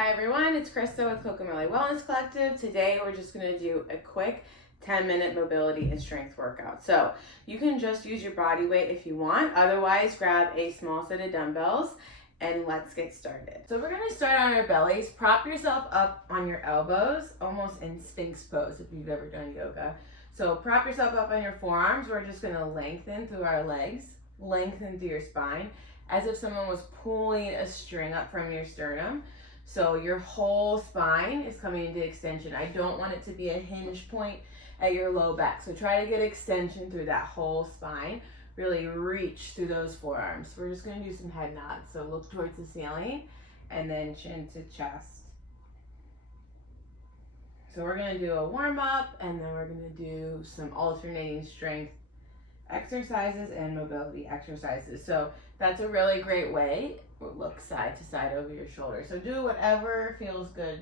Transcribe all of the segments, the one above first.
Hi everyone, it's Krista with Kokomeli Wellness Collective. Today we're just going to do a quick 10-minute mobility and strength workout. So you can just use your body weight if you want. Otherwise, grab a small set of dumbbells and let's get started. So we're going to start on our bellies. Prop yourself up on your elbows, almost in Sphinx pose if you've ever done yoga. So prop yourself up on your forearms. We're just going to lengthen through our legs, lengthen through your spine, as if someone was pulling a string up from your sternum. So your whole spine is coming into extension. I don't want it to be a hinge point at your low back. So try to get extension through that whole spine. Really reach through those forearms. We're just going to do some head nods. So look towards the ceiling and then chin to chest. So we're going to do a warm up and then we're going to do some alternating strength exercises and mobility exercises. So that's a really great way. Look side to side over your shoulder. So do whatever feels good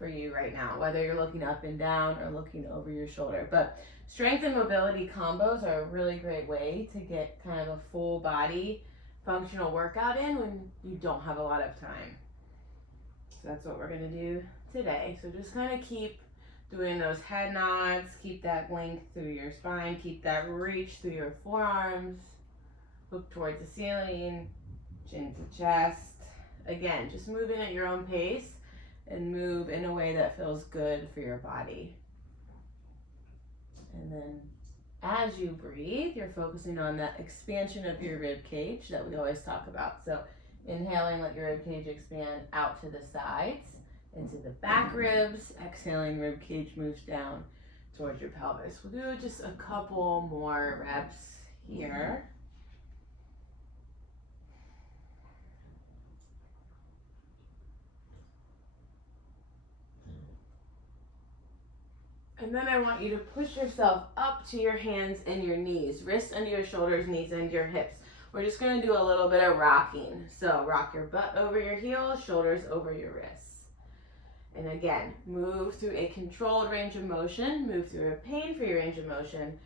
for you right now, whether you're looking up and down or looking over your shoulder. But strength and mobility combos are a really great way to get kind of a full body functional workout in when you don't have a lot of time. So that's what we're going to do today. So just kind of keep doing those head nods, keep that length through your spine, keep that reach through your forearms, look towards the ceiling, chin to chest. Again, just moving at your own pace and move in a way that feels good for your body. And then as you breathe, you're focusing on that expansion of your rib cage that we always talk about. So inhaling, let your rib cage expand out to the sides, into the back ribs. Exhaling, rib cage moves down towards your pelvis. We'll do just a couple more reps here. And then I want you to push yourself up to your hands and your knees, wrists under your shoulders, knees under your hips. We're just going to do a little bit of rocking. So rock your butt over your heels, shoulders over your wrists. And again, move through a controlled range of motion, move through a pain-free range of motion,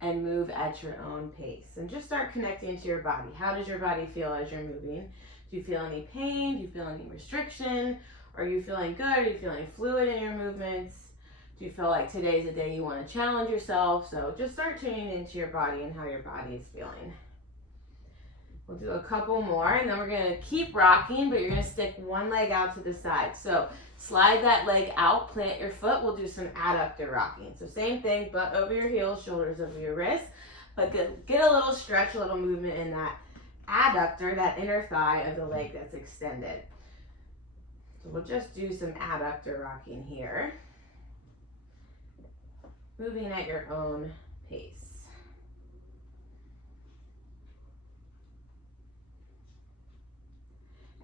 and move at your own pace. And just start connecting to your body. How does your body feel as you're moving? Do you feel any pain? Do you feel any restriction? Are you feeling good? Are you feeling fluid in your movements? Do you feel like today's a day you want to challenge yourself? So just start tuning into your body and how your body is feeling. We'll do a couple more and then we're going to keep rocking, but you're going to stick one leg out to the side. So slide that leg out, plant your foot. We'll do some adductor rocking. So same thing, butt over your heels, shoulders over your wrists. But get a little stretch, a little movement in that adductor, that inner thigh of the leg that's extended. So we'll just do some adductor rocking here. Moving at your own pace.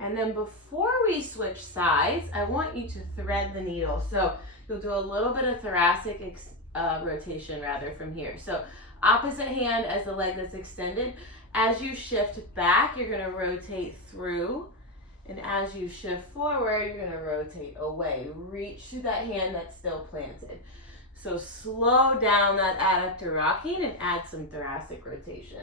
And then before we switch sides, I want you to thread the needle. So you'll do a little bit of thoracic rotation from here. So opposite hand as the leg that's extended. As you shift back, you're going to rotate through. And as you shift forward, you're going to rotate away. Reach through that hand that's still planted. So slow down that adductor rocking and add some thoracic rotation.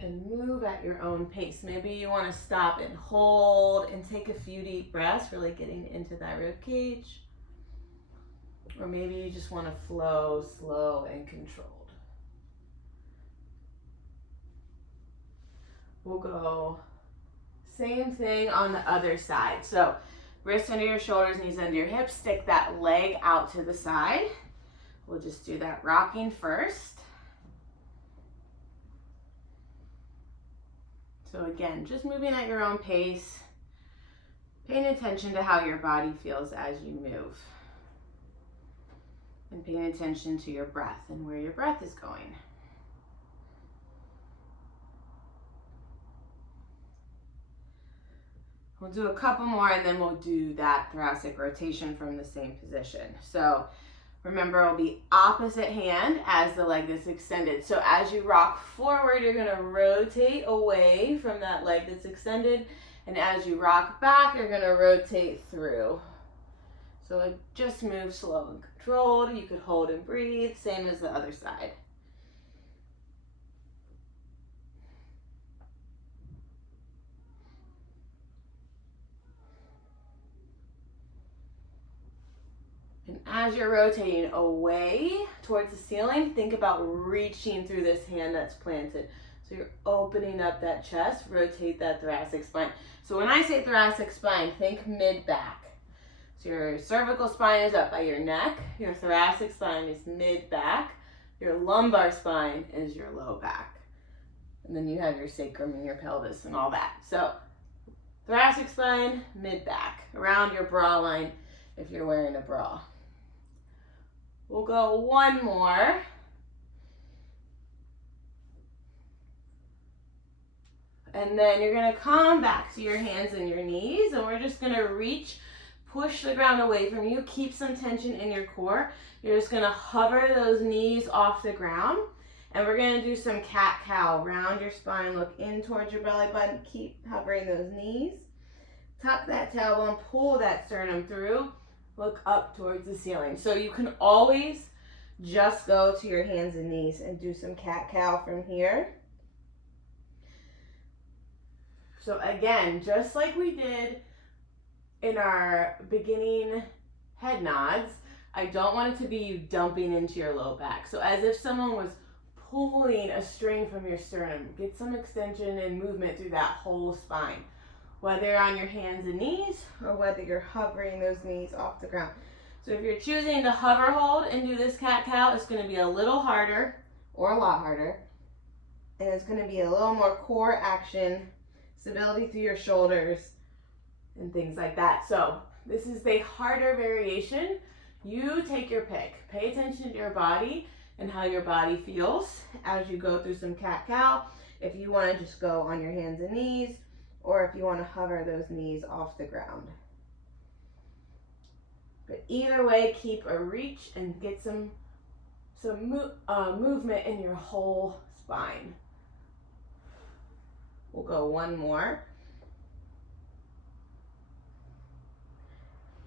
And move at your own pace. Maybe you want to stop and hold and take a few deep breaths, really getting into that rib cage. Or maybe you just want to flow slow and controlled. We'll go same thing on the other side. So wrists under your shoulders, knees under your hips. Stick that leg out to the side. We'll just do that rocking first. So again, just moving at your own pace, paying attention to how your body feels as you move. And paying attention to your breath and where your breath is going. We'll do a couple more and then we'll do that thoracic rotation from the same position. So Remember, it'll be opposite hand as the leg that's extended. So as you rock forward, you're gonna rotate away from that leg that's extended. And as you rock back, you're gonna rotate through. So it just moves slow and controlled. You could hold and breathe, same as the other side. And as you're rotating away towards the ceiling, think about reaching through this hand that's planted. So you're opening up that chest, rotate that thoracic spine. So when I say thoracic spine, think mid-back. So your cervical spine is up by your neck, your thoracic spine is mid-back, your lumbar spine is your low back. And then you have your sacrum and your pelvis and all that. So thoracic spine, mid-back, around your bra line if you're wearing a bra. We'll go one more. And then you're gonna come back to your hands and your knees, and we're just gonna reach, push the ground away from you, keep some tension in your core. You're just gonna hover those knees off the ground, and we're gonna do some cat-cow. Round your spine, look in towards your belly button, keep hovering those knees. Tuck that tailbone, pull that sternum through, look up towards the ceiling. So you can always just go to your hands and knees and do some cat-cow from here. So again, just like we did in our beginning head nods, I don't want it to be you dumping into your low back. So as if someone was pulling a string from your sternum. Get some extension and movement through that whole spine, whether you're on your hands and knees or whether you're hovering those knees off the ground. So if you're choosing to hover hold and do this cat-cow, it's going to be a little harder or a lot harder. And it's going to be a little more core action, stability through your shoulders, and things like that. So this is the harder variation. You take your pick. Pay attention to your body and how your body feels as you go through some cat-cow. If you want to just go on your hands and knees, or if you want to hover those knees off the ground. But either way, keep a reach and get some movement in your whole spine. We'll go one more.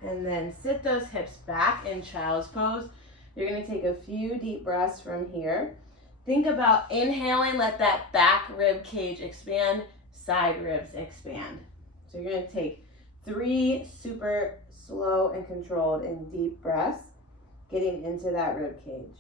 And then sit those hips back in child's pose. You're going to take a few deep breaths from here. Think about inhaling, let that back rib cage expand, side ribs expand. So you're going to take 3 super slow and controlled and deep breaths, getting into that rib cage.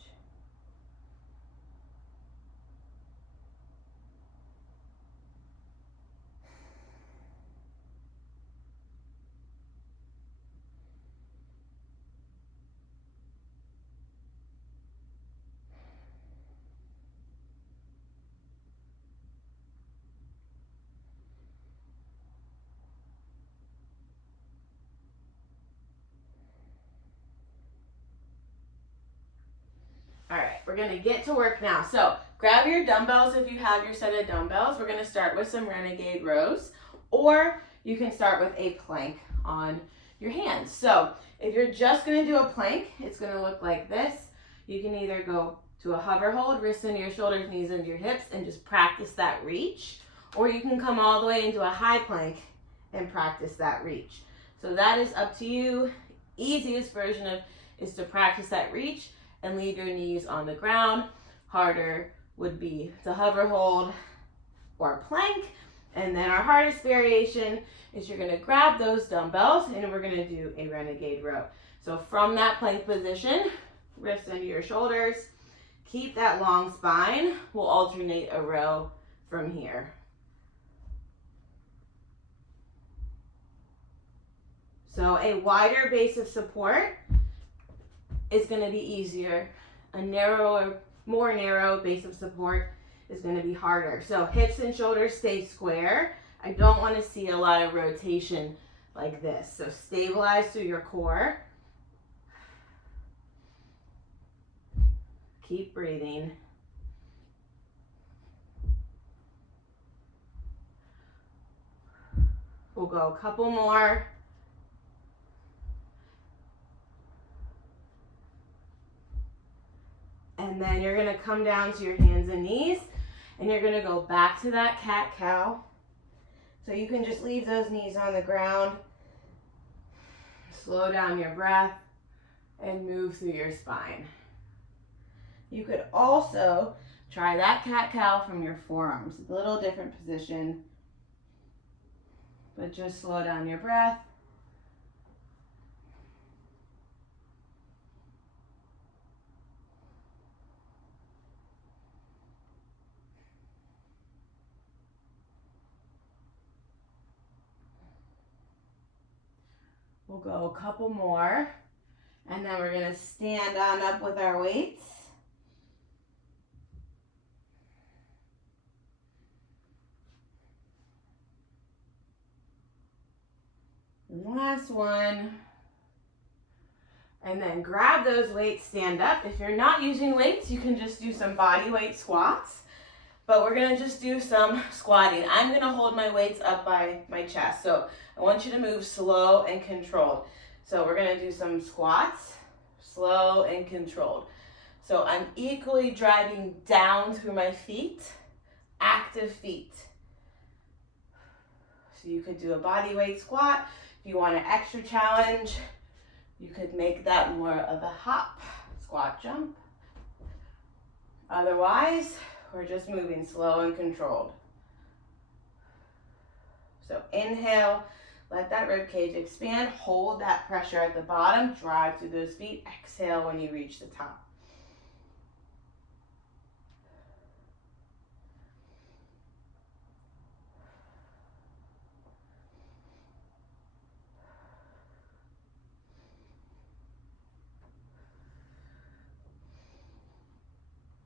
All right, we're gonna get to work now. So grab your dumbbells if you have your set of dumbbells. We're gonna start with some renegade rows, or you can start with a plank on your hands. So if you're just gonna do a plank, it's gonna look like this. You can either go to a hover hold, wrists into your shoulders, knees into your hips, and just practice that reach, or you can come all the way into a high plank and practice that reach. So that is up to you. Easiest version is to practice that reach and leave your knees on the ground. Harder would be to hover hold or plank. And then our hardest variation is you're gonna grab those dumbbells and we're gonna do a renegade row. So from that plank position, wrists into your shoulders, keep that long spine. We'll alternate a row from here. So a wider base of support is going to be easier. A narrower, more narrow base of support is going to be harder. So hips and shoulders stay square. I don't want to see a lot of rotation like this. So stabilize through your core. Keep breathing. We'll go a couple more. And then you're gonna come down to your hands and knees, and you're gonna go back to that cat-cow. So you can just leave those knees on the ground, slow down your breath, and move through your spine. You could also try that cat-cow from your forearms. A little different position, but just slow down your breath. We'll go a couple more, and then we're gonna stand on up with our weights. And last one. And then grab those weights, stand up. If you're not using weights, you can just do some body weight squats, but we're gonna just do some squatting. I'm gonna hold my weights up by my chest. So I want you to move slow and controlled. So we're gonna do some squats, slow and controlled. So I'm equally driving down through my feet, active feet. So you could do a body weight squat. If you want an extra challenge, you could make that more of a hop, squat, jump. Otherwise, we're just moving slow and controlled. So inhale, let that rib cage expand, hold that pressure at the bottom, drive through those feet, exhale when you reach the top.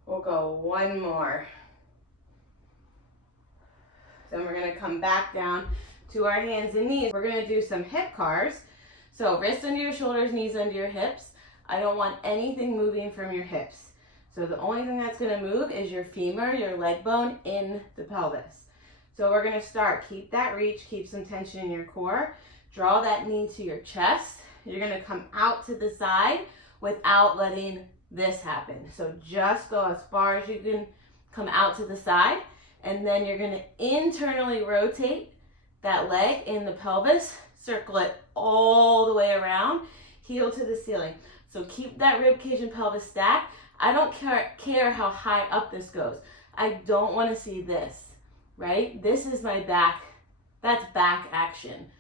We'll go one more. Then we're gonna come back down to our hands and knees. We're gonna do some hip cars. So wrists under your shoulders, knees under your hips. I don't want anything moving from your hips. So the only thing that's gonna move is your femur, your leg bone in the pelvis. So we're gonna start, keep that reach, keep some tension in your core. Draw that knee to your chest. You're gonna come out to the side without letting this happen. So just go as far as you can come out to the side, and then you're gonna internally rotate that leg in the pelvis, circle it all the way around, heel to the ceiling. So keep that rib cage and pelvis stacked. I don't care how high up this goes. I don't wanna see this, right? This is my back, that's back action.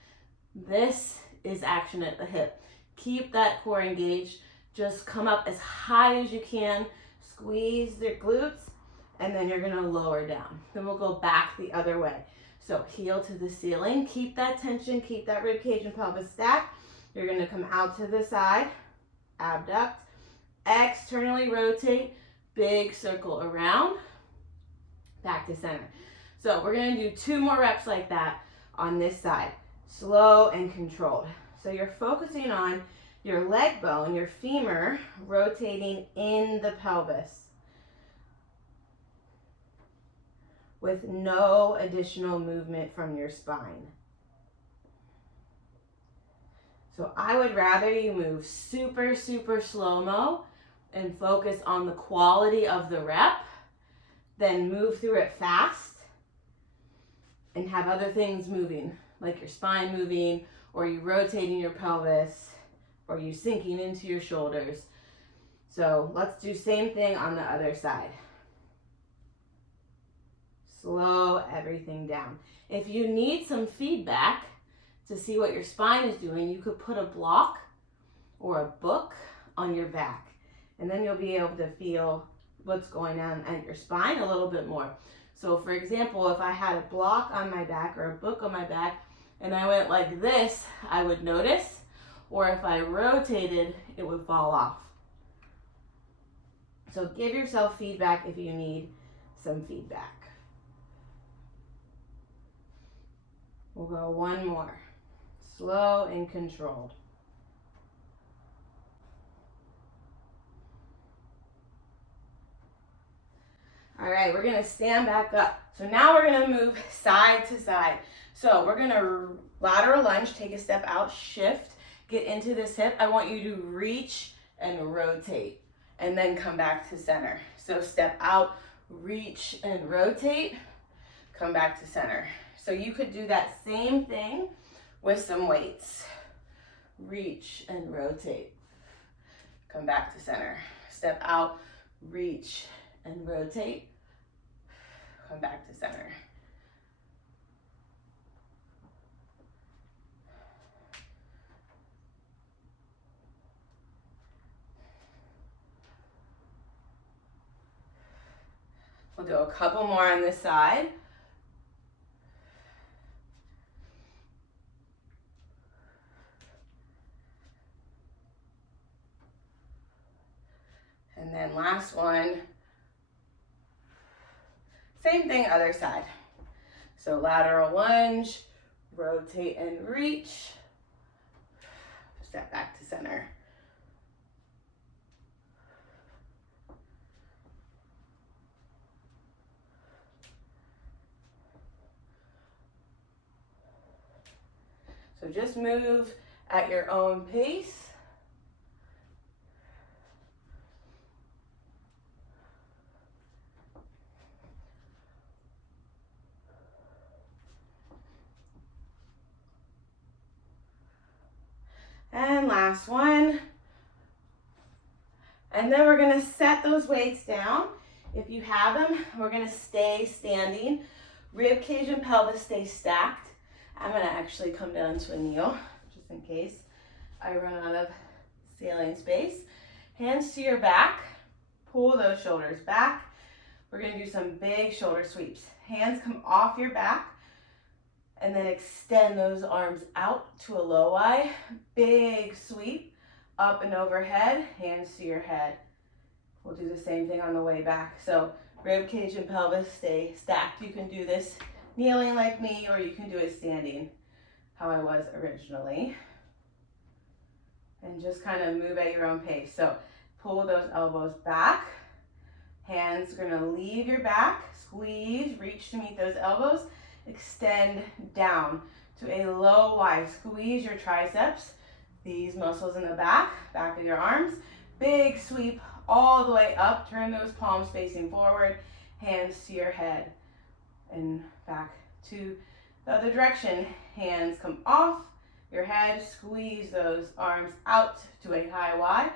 This is action at the hip. Keep that core engaged. Just come up as high as you can, squeeze your glutes, and then you're gonna lower down. Then we'll go back the other way. So heel to the ceiling, keep that tension, keep that rib cage and pelvis stacked. You're gonna come out to the side, abduct, externally rotate, big circle around, back to center. So we're gonna do 2 more reps like that on this side, slow and controlled. So you're focusing on your leg bone, your femur, rotating in the pelvis with no additional movement from your spine. So I would rather you move super, super slow-mo and focus on the quality of the rep than move through it fast and have other things moving, like your spine moving, or you rotating your pelvis, or you sinking into your shoulders. So let's do same thing on the other side. Slow everything down. If you need some feedback to see what your spine is doing, you could put a block or a book on your back, and then you'll be able to feel what's going on at your spine a little bit more. So for example, if I had a block on my back or a book on my back and I went like this, I would notice, or if I rotated, it would fall off. So give yourself feedback if you need some feedback. We'll go one more, slow and controlled. All right, we're gonna stand back up. So now we're gonna move side to side. So we're gonna lateral lunge, take a step out, shift, get into this hip. I want you to reach and rotate. and then come back to center. So step out, reach and rotate, come back to center. So you could do that same thing with some weights. Reach and rotate, come back to center. Step out, reach and rotate, come back to center. We'll do a couple more on this side. And then last one. Same thing, other side. So lateral lunge, rotate and reach, step back to center. So just move at your own pace. And last one. And then we're gonna set those weights down. If you have them, we're gonna stay standing. Rib cage and pelvis stay stacked. I'm gonna actually come down to a kneel, just in case I run out of ceiling space. Hands to your back, pull those shoulders back. We're gonna do some big shoulder sweeps. Hands come off your back, and then extend those arms out to a low Y. Big sweep, up and overhead, hands to your head. We'll do the same thing on the way back. So rib cage and pelvis stay stacked. You can do this kneeling like me, or you can do it standing, how I was originally. And just kind of move at your own pace. So pull those elbows back. Hands are gonna leave your back, squeeze, reach to meet those elbows, extend down to a low Y. Squeeze your triceps, these muscles in the back of your arms. Big sweep all the way up. Turn those palms facing forward, hands to your head. And back to the other direction. Hands come off your head. Squeeze those arms out to a high Y.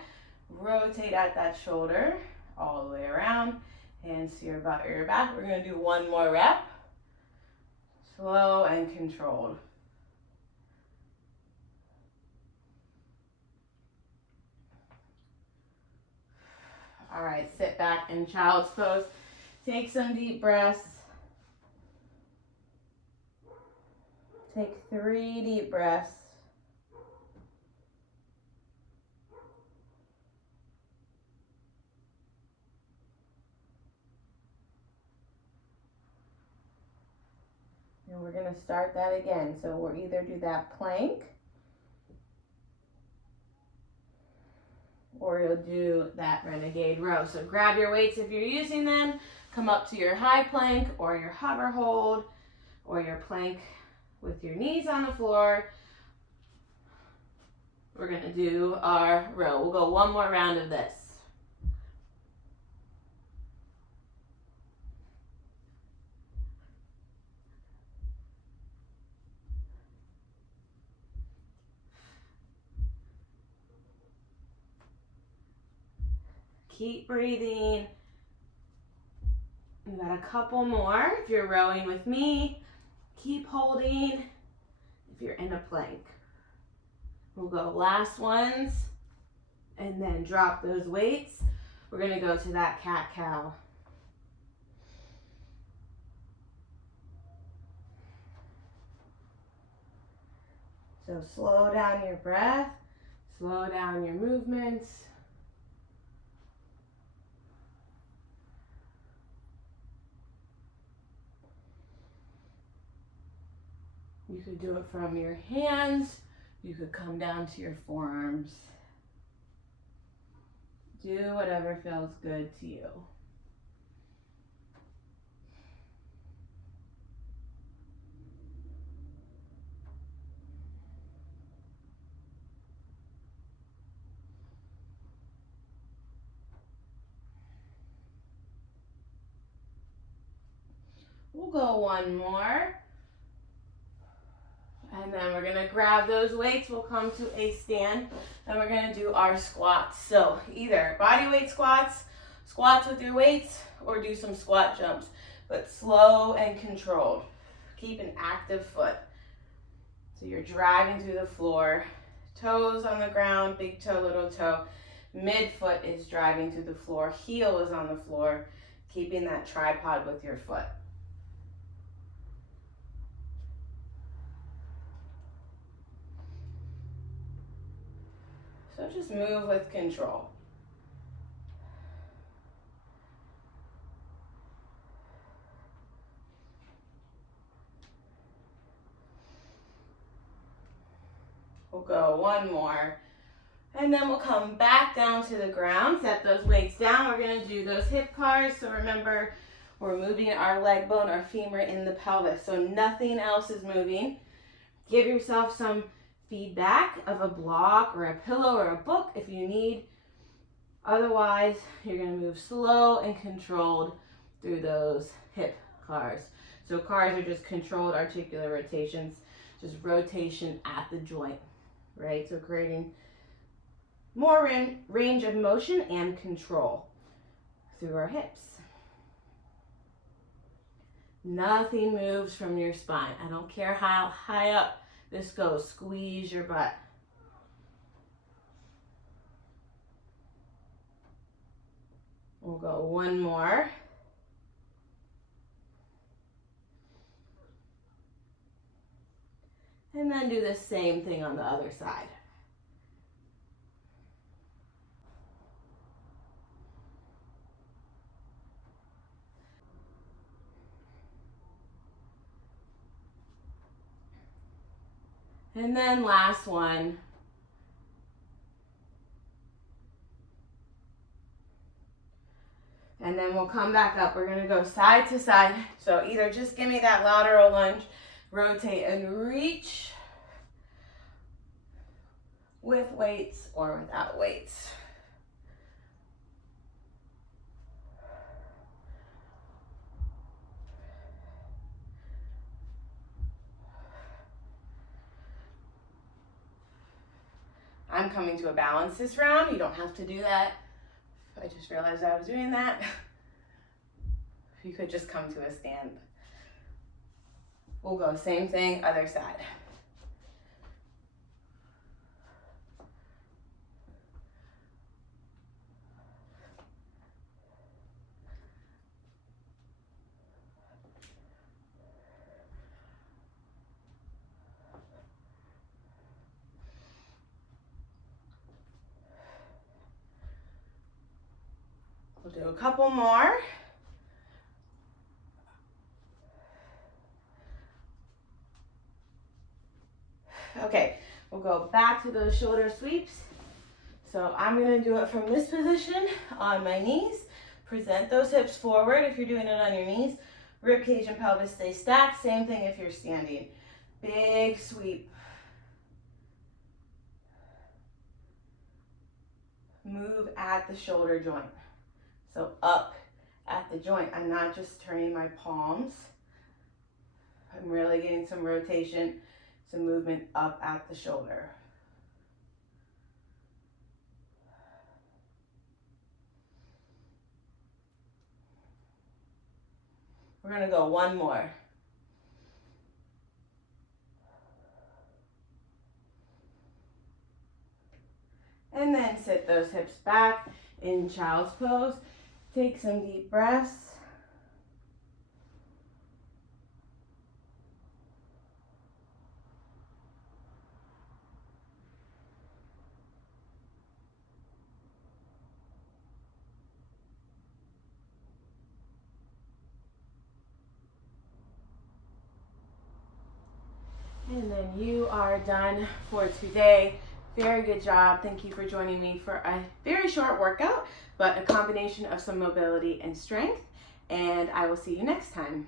Rotate at that shoulder all the way around. Hands to your butt or your back. We're going to do one more rep. Slow and controlled. All right, sit back in child's pose. Take some deep breaths. Take 3 deep breaths. And we're going to start that again. So we'll either do that plank, or you'll do that renegade row. So grab your weights if you're using them. Come up to your high plank or your hover hold or your plank with your knees on the floor. We're going to do our row. We'll go one more round of this. Keep breathing. We've got a couple more. If you're rowing with me, keep holding. If you're in a plank, we'll go last ones and then drop those weights. We're going to go to that cat-cow. So slow down your breath, slow down your movements. You could do it from your hands. You could come down to your forearms. Do whatever feels good to you. We'll go one more. And then we're gonna grab those weights. We'll come to a stand and we're gonna do our squats. So either body weight squats, squats with your weights, or do some squat jumps, but slow and controlled. Keep an active foot. So you're dragging through the floor, toes on the ground, big toe, little toe. Midfoot is driving through the floor, heel is on the floor, keeping that tripod with your foot. So just move with control. We'll go one more. And then we'll come back down to the ground, set those weights down. We're gonna do those hip cars. So remember, we're moving our leg bone, our femur in the pelvis. So nothing else is moving. Give yourself some feedback of a block or a pillow or a book if you need. Otherwise, you're gonna move slow and controlled through those hip cars. So cars are just controlled articular rotations, just rotation at the joint, right? So creating more range of motion and control through our hips. Nothing moves from your spine. I don't care how high up this goes. Squeeze your butt. We'll go one more. And then do the same thing on the other side. And then last one. And then we'll come back up. We're gonna go side to side. So either just give me that lateral lunge, rotate and reach with weights or without weights. I'm coming to a balance this round. You don't have to do that. I just realized I was doing that. You could just come to a stand. We'll go same thing, other side. We'll do a couple more. Okay, we'll go back to those shoulder sweeps. So I'm gonna do it from this position on my knees. Present those hips forward if you're doing it on your knees. Rib cage and pelvis stay stacked. Same thing if you're standing. Big sweep. Move at the shoulder joint. So up at the joint. I'm not just turning my palms. I'm really getting some rotation, some movement up at the shoulder. We're gonna go one more. And then sit those hips back in child's pose. Take some deep breaths. And then you are done for today. Very good job. Thank you for joining me for a very short workout, but a combination of some mobility and strength. And I will see you next time.